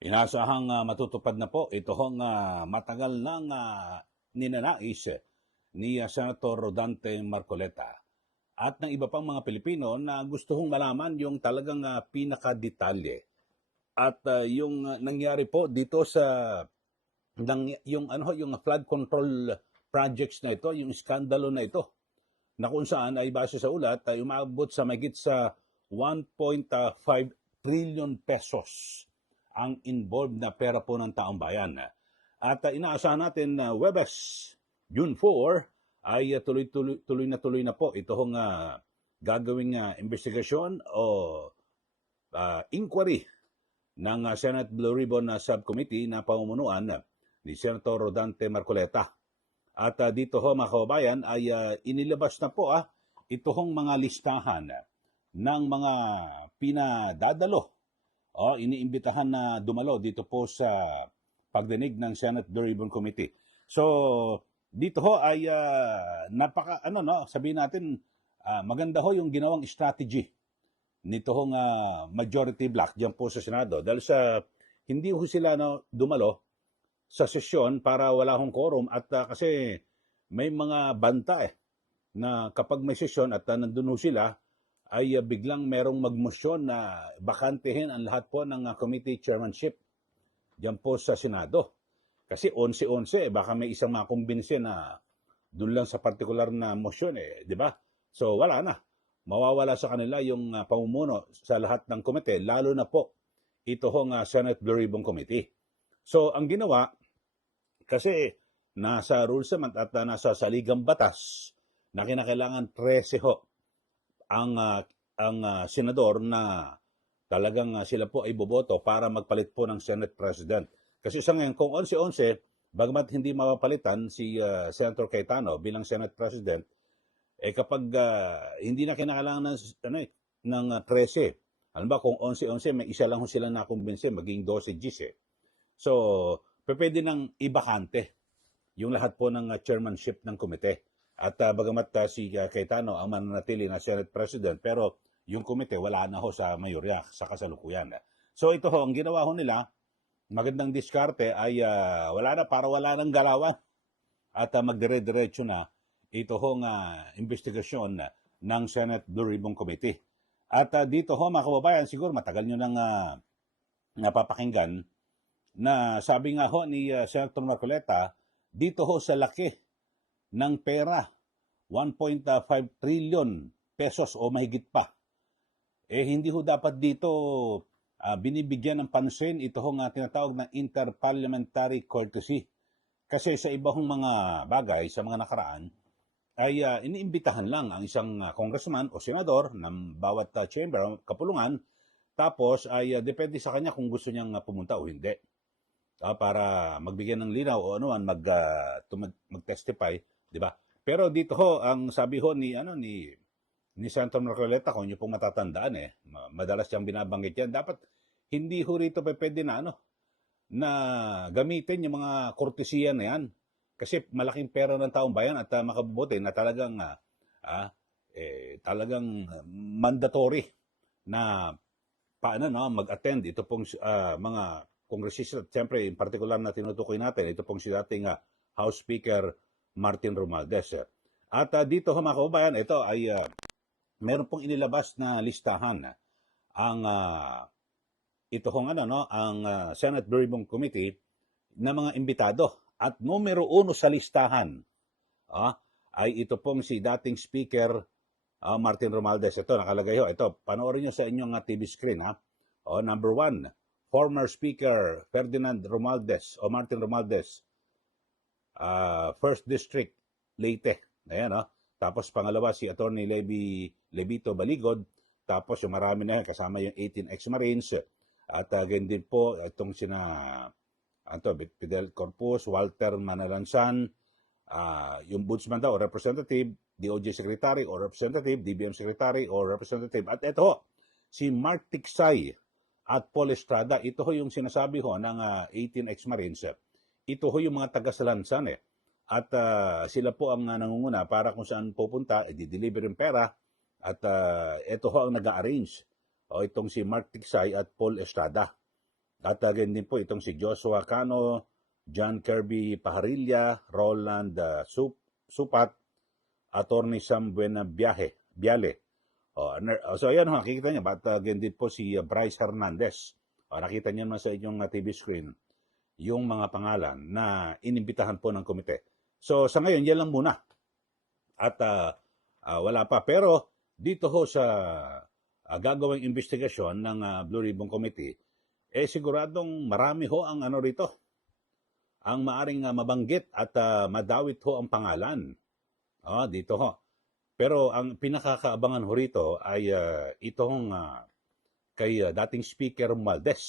Inaasahang matutupad na po ito hong matagal nang ninanais ni Senator Rodante Marcoleta at ng iba pang mga Pilipino na gusto hong malaman yung talagang pinakadetalye at yung nangyari po dito sa yung flood control projects na ito, yung iskandalo na ito na kung saan ay base sa ulat ay umabot sa mahigit sa 1.5 trillion pesos ang involved na pera po ng taong bayan. At inaasahan natin na Webes, June 4, ay tuloy na po itong gagawing investigasyon o inquiry ng Senate Blue Ribbon Subcommittee na pamumunuan ni Senator Rodante Marcoleta. At dito ho mga kababayan ay inilabas na po itoong mga listahan ng mga pinadadalo o iniimbitahan na dumalo dito po sa pagdinig ng Senate Blue Ribbon Committee. So dito ho ay sabihin natin maganda ho yung ginawang strategy nito hong majority bloc diyan po sa Senado dahil sa hindi ho sila dumalo sa sesyon para wala hong quorum at kasi may mga banta na kapag may sesyon at nandun ho sila ay biglang merong magmosyon na bakantehin ang lahat po ng committee chairmanship diyan po sa Senado. Kasi 11-11 baka may isang makumbinse na doon lang sa partikular na motion di ba? So wala na. Mawawala sa kanila yung pamumuno sa lahat ng komite, lalo na po ito hong Senate Blue Ribbon Committee. So ang ginawa, kasi nasa rules naman at nasa saligang batas na kinakailangan 13 ho ang senador na talagang sila po ay boboto para magpalit po ng Senate President. Kasi sa ngayon, kung 11-11, bagamat hindi mapapalitan si Senator Cayetano bilang Senate President, kapag hindi na kinakailangan ng 13, alam ba kung 11-11, may isa lang sila nakumbinse, maging 12 Gs So, pwede nang ibakante yung lahat po ng chairmanship ng komite. At bagamat si Cayetano ang mananatili na Senate President, pero yung komite wala na ho sa mayorya sa kasalukuyan. So ito ho, ang ginawa ho nila, magandang diskarte ay wala nang galawan at magdire-diretso na ito hong investigasyon ng Senate Blue Ribbon Committee. At dito ho mga kababayan, siguro matagal nyo nang napapakinggan na sabi nga ho ni Senator Marcoleta, dito ho sa laki ng pera, 1.5 trillion pesos o mahigit pa. Hindi ho dapat dito binibigyan ng pansin ito hong tinatawag na interparliamentary courtesy. Kasi sa iba hong mga bagay, sa mga nakaraan, ay iniimbitahan lang ang isang congressman o senador ng bawat chamber, kapulungan, tapos ay depende sa kanya kung gusto niyang pumunta o hindi. Para magbigyan ng linaw o anuman mag-testify, di ba? Pero dito ho ang sabi ho ni Senator Marcoleta, kung niyo pong matatandaan madalas siyang binabanggit yan, dapat hindi ho rito pwede na na gamitin yung mga kortesiya na yan. Kasi malaking pera ng taong bayan at makabubuti na talagang mandatory na mag-attend ito pong mga kongresista. Siyempre, in particular na tinutukoy natin, ito pong si dating House Speaker Martin Romualdez. At dito mga kababayan, ito ay meron pong inilabas na listahan ang ang Senate Blue Ribbon Committee na mga imbitado. At numero 1 sa listahan ay ito pong si dating Speaker Martin Romualdez. Ito, nakalagay ho. Ito, panoorin nyo sa inyong TV screen. Number 1, former Speaker Ferdinand Romualdez o Martin Romualdez, 1st District, Leyte. Ayan, Tapos pangalawa si Attorney Levito Baligod. Tapos marami na yan, kasama yung 18 ex-Marines. At ganyan din po itong Fidel Corpus, Walter Manalansan, yung Ombudsman daw, Representative, DOJ Secretary or Representative, DBM Secretary or Representative. At ito, si Mark Tiksay at Paul Estrada, ito ho yung sinasabi ho ng 18 ex-Marines. Ito ho yung mga taga-Salansan At sila po ang nangunguna para kung saan pupunta, i-deliver yung pera. At ito ho ang nag-arrange. Itong si Mark Tiksay at Paul Estrada. At again din po itong si Joshua Cano, John Kirby Pajarilla, Roland Supat, Attorney Sam Biale. So ayan ho, nakikita niyo, but again din po si Bryce Hernandez. Nakita niyo naman sa inyong TV screen yung mga pangalan na inimbitahan po ng komite. So sa ngayon, yan lang muna. At wala pa. Pero dito ho sa gagawing investigasyon ng Blue Ribbon Committee, siguradong marami ho ang ano rito, ang maaring mabanggit at madawit ho ang pangalan. Dito ho. Pero ang pinakakaabangan ho rito ay itong kay dating Speaker Romualdez.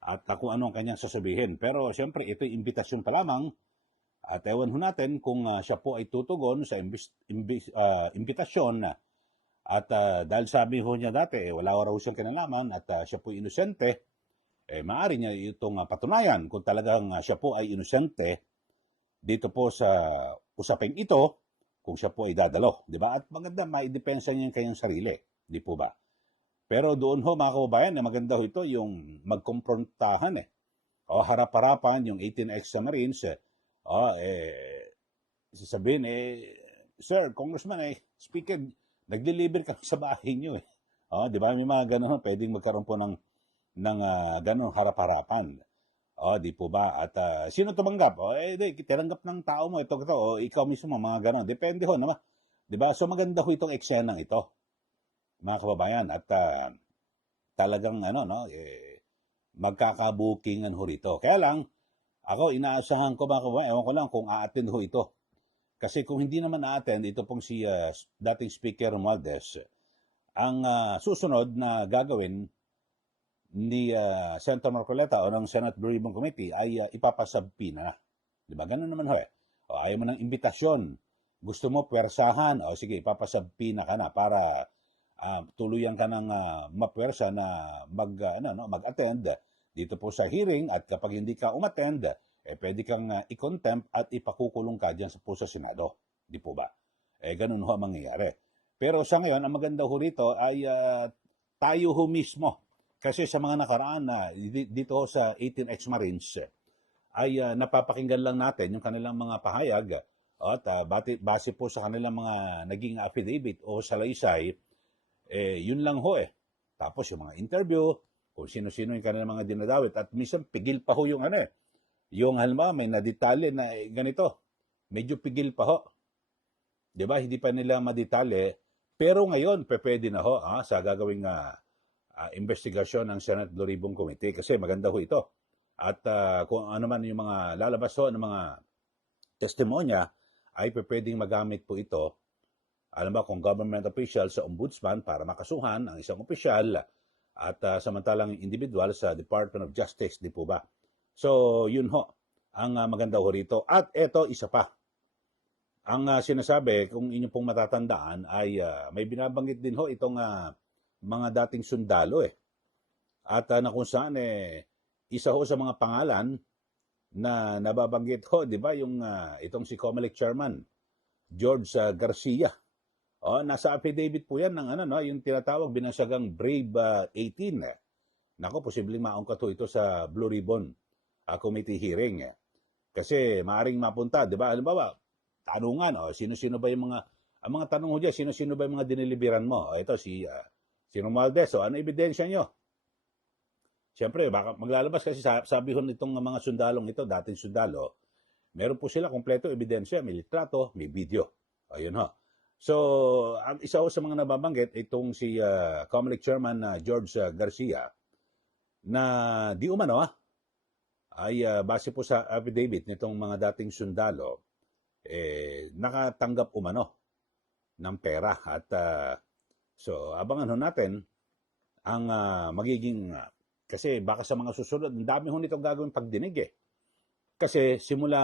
At kung ano ang kanyang sasabihin. Pero siyempre, ito'y imbitasyon pa lamang. At ewan ho natin kung siya po ay tutugon sa imbitasyon. At dahil sabi ho niya dati, wala raw siyang kinalaman at siya po inosente, maaari niya itong patunayan kung talagang siya po ay inosente dito po sa usaping ito, kung siya po ay dadalo. Diba? At maganda, maidepensa niya yung kanyang sarili. Di po ba? Pero doon ho, mga kababayan, maganda ho ito yung magkomprontahan harap-harapan yung 18 ex-Marines. Sasabihin, Sir, Congressman, Speaker, nag-deliver ka sa bahay niyo. Di ba? May mga gano'n, pwedeng magkaroon po ng gano'n harap-harapan. Di po ba? At sino tumanggap? Tinanggap ng tao mo ito, ikaw mismo, mga gano'n. Depende ho, naman. Di ba? So maganda ho itong eksenang ito, mga kababayan. At talagang magkakabukingan ho rito. Kaya lang, ako inaasahan ko, mga kababayan, ewan ko lang kung a-attend ho ito. Kasi kung hindi naman a-attend, ito pong si dating Speaker Romualdez, ang susunod na gagawin ni Senator Marcoleta o ng Senate Blue Ribbon Committee ay ipapasabpina na. Di ba? Ganun naman ho ayaw mo ng imbitasyon. Gusto mo pwersahan. Sige, ipapasabpina ka na para tuluyan ka ng mapwersa na mag-attend dito po sa hearing. At kapag hindi ka umattend, pwede kang i-contempt at ipakukulong ka dyan po sa Senado. Di po ba? Ganun ho ang mangyayari. Pero sa ngayon, ang maganda ho rito ay tayo ho mismo. Kasi sa mga nakaraan na dito sa 18 ex-Marines ay napapakinggan lang natin yung kanilang mga pahayag at base po sa kanilang mga naging affidavit o salaysay, yun lang ho Tapos yung mga interview, kung sino-sino yung kanilang mga dinadawit at minsan pigil pa ho yung yung halimbawa may nadetalye na ganito, medyo pigil pa ho. Diba? Hindi pa nila madetalye, pero ngayon pwede na ho sa gagawing investigasyon ng Senate Blue Ribbon Committee kasi maganda ho ito. At kung ano man yung mga lalabas ho ng mga testimonya ay pwedeng magamit po ito, alam ba, kung government official sa ombudsman para makasuhan ang isang opisyal at samantalang individual sa Department of Justice, di po ba? So, yun ho ang maganda ho rito. At eto, isa pa. Ang sinasabi, kung inyo pong matatandaan, ay may binabanggit din ho itong mga dating sundalo At na kung saan isa ho sa mga pangalan na nababanggit ho, di ba, yung itong si COMELEC Chairman, George Garcia. Nasa affidavit po yan ng yung tinatawag binansagang Brave 18. Nako, posibleng maungkat ho ito sa Blue Ribbon Committee hearing. Kasi maaring mapunta, di ba? Halimbawa, tanungan, sino-sino ba yung ang mga tanong ho dyan, sino-sino ba yung mga diniliberan mo? Ito si Romualdez, ano ebidensya nyo? Siyempre, baka maglalabas kasi sabi ho nitong mga sundalong ito, dating sundalo, meron po sila kompleto ebidensya, may litrato, may video. Ayun ho. So, ang isa ho sa mga nababanggit, itong si COMELEC Chairman George Garcia, na di umano ay base po sa affidavit nitong mga dating sundalo, nakatanggap umano ng pera. At so, abangan ho natin ang magiging, kasi baka sa mga susunod, ang dami ho nitong gagawin pagdinig Kasi simula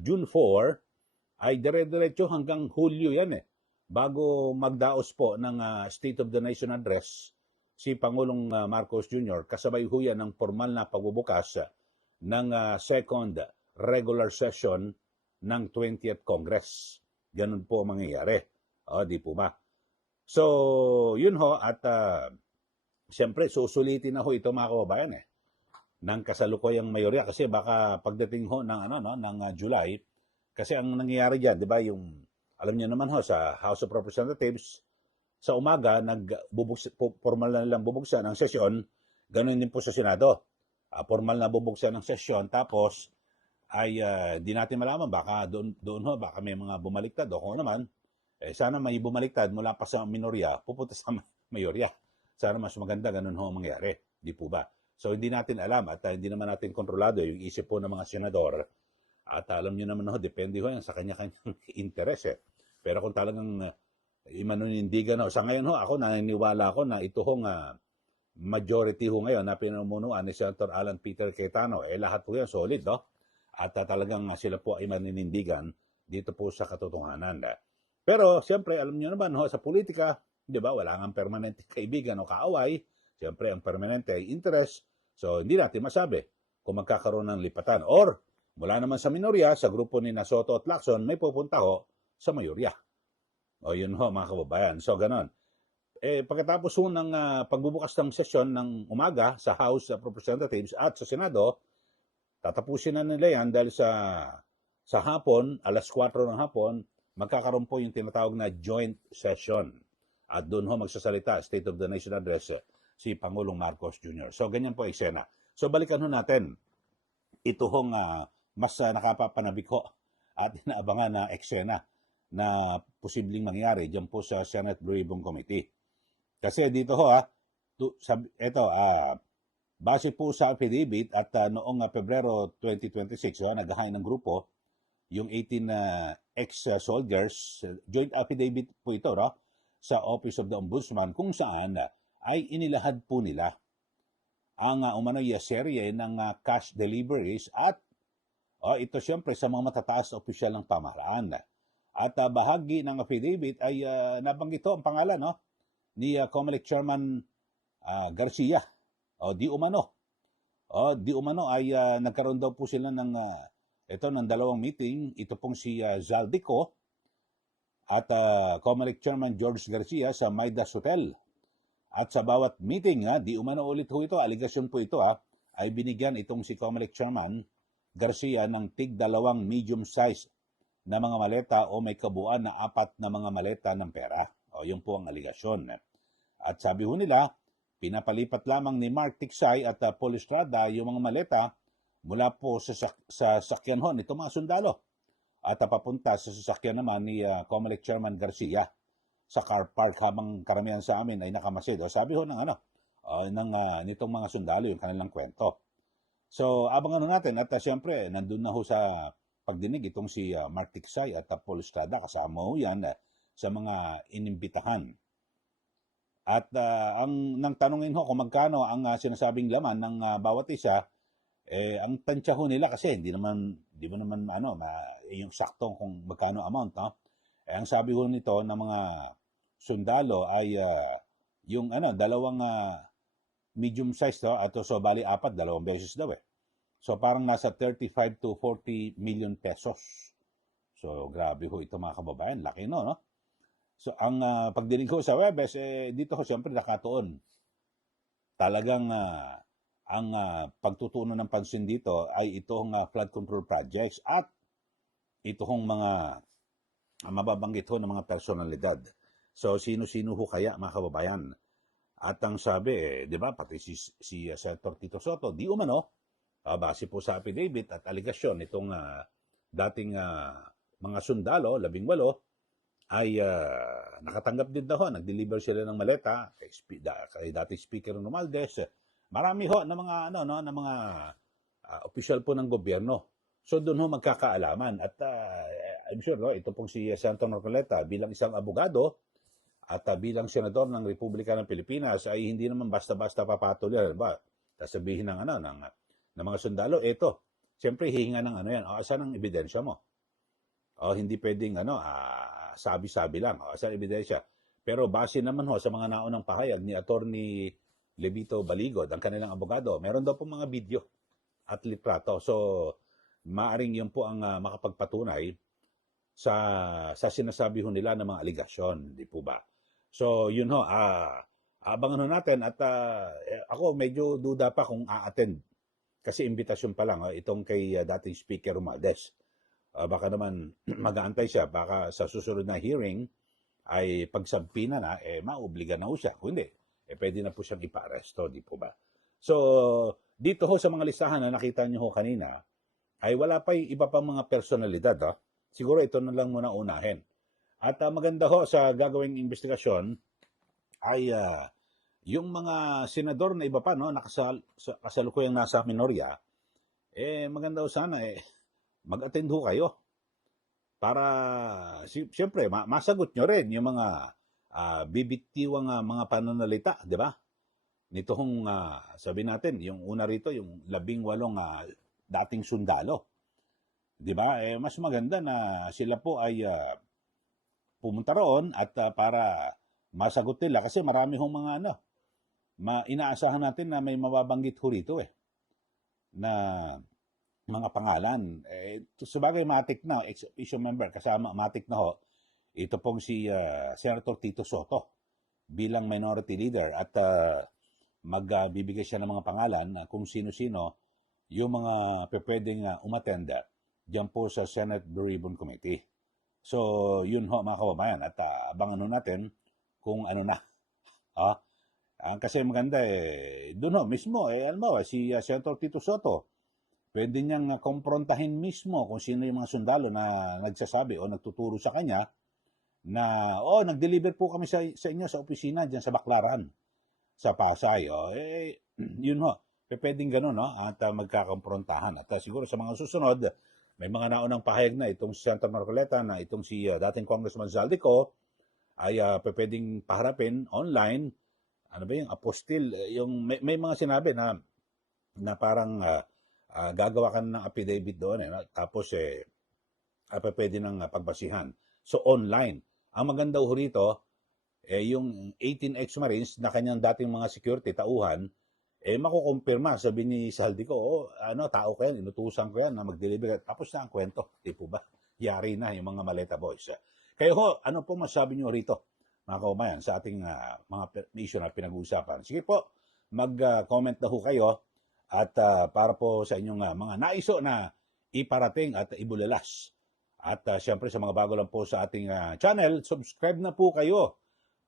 June 4, ay dire-diretso hanggang Hulyo yan bago magdaos po ng State of the Nation Address si Pangulong Marcos Jr. kasabay ho yan ng formal na pagbubukas ng second regular session ng 20th Congress. Ganun po mangyayari. Di po ba? So, yun ho, at siyempre susulitin na ho ito mga kababayan ng kasalukuyang mayorya kasi baka pagdating ho ng July kasi ang nangyayari diyan, 'di ba, yung alam niyo naman ho sa House of Representatives sa umaga formal na nilang bubuksan ang sesyon, ganoon din po sa Senado. Formal na bubuksan ng sesyon tapos ay di natin malaman baka doon ho baka may mga bumaliktad o kung naman sana may bumaliktad mula pa sa minorya pupunta sa mayorya. Sana mas maganda ganun ho mangyari, di po ba? So hindi natin alam at hindi naman natin kontrolado yung isip po ng mga senador. At alam niyo naman ho, depende ho yan sa kanya-kanyang interes Pero kung talagang imanunindigan ho, sa ngayon ho, ako naniniwala ko na ito hong majority ho ngayon na pinamumunuan ni Senator Alan Peter Cayetano, lahat po yan solid, no? At talagang sila po ay maninindigan dito po sa katotohanan. Pero siyempre, alam niyo naman ho, sa politika, di ba, wala nga permanente kaibigan o kaaway. Siyempre, ang permanente ay interest. So, hindi natin masabi kung magkakaroon ng lipatan. Or, mula naman sa minorya, sa grupo ni Soto at Lacson, may pupunta ho sa mayorya. O, yun ho, mga kababayan. So, ganon. Pagkatapos ho ng pagbubukas ng sesyon ng umaga sa House of Representatives at sa Senado, tatapusin na nila yan dahil sa hapon, alas 4 ng hapon, magkakaroon po yung tinatawag na joint session. At doon ho magsasalita, State of the Nation Address, si Pangulong Marcos Jr. So, ganyan po eksena. So, balikan ho natin. Ito hong mas nakapapanabik ho at inaabangan na eksena na posibleng mangyari dyan po sa Senate Blue Ribbon Committee. Kasi dito ho, base po sa affidavit at noong Pebrero 2026, naghahain ng grupo, yung 18 ex-soldiers, joint affidavit po ito, no? Sa Office of the Ombudsman, kung saan ay inilahad po nila ang umano'y serye ng cash deliveries at ito siyempre sa mga matataas na opisyal ng pamahalaan. At bahagi ng affidavit ay nabanggit ang pangalan ni COMELEC Chairman Garcia. Di umano ay nagkaroon daw po sila ng dalawang meeting. Ito pong si Zaldico at COMELEC Chairman George Garcia sa Midas Hotel. At sa bawat meeting, di umano ulit ho ito, aligasyon po ito, ay binigyan itong si COMELEC Chairman Garcia ng tig-2 medium size na mga maleta o may kabuuan na 4 na mga maleta ng pera. Yun po ang aligasyon. At sabi ho nila, pinapalipat lamang ni Mark Tiksay at Paul Estrada yung mga maleta mula po sa sakyan ho nito mga sundalo at papunta sa sasakyan naman ni COMELEC Chairman Garcia sa car park habang karamihan sa amin ay nakamasid. Sabi ho ng nitong mga sundalo yung kanilang kwento. So abangan natin at siyempre nandun na ho sa pagdinig itong si Mark Tiksay at Paul Estrada, kasama ho yan sa mga inimbitahan. At nang tanungin ho kung magkano ang sinasabing laman ng bawat isa, ang tansya ho nila kasi hindi mo naman yung saktong kung magkano amount, no? Ang sabi ho nito ng mga sundalo ay yung dalawang medium size at so bali 4, 2 beses daw So parang nasa 35 to 40 million pesos. So grabe ho ito mga kababayan, laki no? So ang pagdinig ko sa Webes, dito ko siyempre nakatuon. Talagang ang pagtutunan ng pansin dito ay itong flood control projects at itong mga mababanggit ho ng mga personalidad. So sino-sino ho kaya mga kababayan? At ang sabi, di ba, pati si Senator Tito Soto, di umano, base po sa affidavit at aligasyon itong dating mga sundalo, 18, ay nakatanggap din daw, nag-deliver sila ng maleta kay dating Speaker Romualdez. Marami ho ng mga ng mga opisyal po ng gobyerno. So doon ho magkakaalaman at I'm sure ito pong si Senator Marcoleta bilang isang abogado at bilang senador ng Republika ng Pilipinas ay hindi naman basta-basta papatuloy ba? Sasabihin ng ng mga sundalo, ito. Siyempre hihinga ng yan. Saan ang ebidensya mo? Hindi pwedeng sabi-sabi lang. Saan ebidensya? Pero base naman sa mga naunang pahayag ni Attorney Levito Baligod, ang kanilang abogado, meron daw po mga video at litrato. So, maaring yun po ang makapagpatunay sa sinasabi ho nila ng mga aligasyon, di po ba? So, yun Abangan ho natin at ako medyo duda pa kung a-attend. Kasi imbitasyon pa lang itong kay dating Speaker Romualdez. Baka naman mag-aantay siya, baka sa susunod na hearing ay pagsabpina na, maobliga na ho siya. Kung hindi, pwede na po siyang ipa-aresto, di po ba? So, dito ho sa mga listahan na nakita niyo ho kanina, ay wala pa yung iba pang mga personalidad. Siguro ito na lang muna unahin. At maganda ho sa gagawing investigasyon ay yung mga senador na iba pa, no, kasalukuyang nasa minorya, maganda ho sana, mag-attend ho kayo para siyempre masagot nyo rin yung mga bibitiwang mga pananalita, di ba? Nito hong sabi natin, yung una rito, yung 18 dating sundalo. Di ba? Mas maganda na sila po ay pumunta roon at para masagot nila kasi marami hong mga inaasahan natin na may mababanggit ho rito na mga pangalan. Sabagay matik na, ex-officio member, kasama matik na ho, ito pong si Senator Tito Soto bilang minority leader at magbibigay siya ng mga pangalan kung sino-sino yung mga pwedeng umatenda dyan po sa Senate Blue Ribbon Committee. So, yun ho mga kababayan at abangan ho natin kung ano na. Kasi maganda doon ho mismo, alam mo, si Senator Tito Soto, pwede niyang komprontahin mismo kung sino yung mga sundalo na nagsasabi o nagtuturo sa kanya na, nag-deliver po kami sa inyo sa opisina dyan sa Baclaran, sa Pasay. Yun ho, pwedeng ganun, no? At magkakamprontahan. At siguro sa mga susunod, may mga naunang pahayag na itong si Santa Marcoleta na itong si dating Congressman Zaldico ay pwedeng paharapin online. Ano ba yung apostil? Yung may mga sinabi na parang gagawa ka ng affidavit doon tapos pwede nang pagbasihan. So online. Ang maganda ho rito yung 18 ex-Marines na kanyang dating mga security tauhan makukumpirma, sabi ni Saldico, tao ko yan, inutusan ko yan na mag-deliver. Tapos na ang kwento, di po ba? Yari na yung mga Maleta Boys. Kaya ho, ano po masabi nyo rito, mga kaumayan, sa ating mga issue na pinag-uusapan? Sige po, mag-comment na ho kayo at para po sa inyong mga naiso na iparating at ibulalas. At syempre sa mga bago lang po sa ating channel, subscribe na po kayo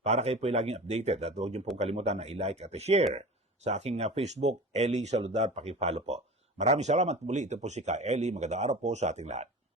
para kayo po laging updated. At huwag niyo pong kalimutan na i-like at i-share sa aking Facebook, Eli Saludar, paki-follow po. Maraming salamat muli. Ito po si Ka Eli. Magandang araw po sa ating lahat.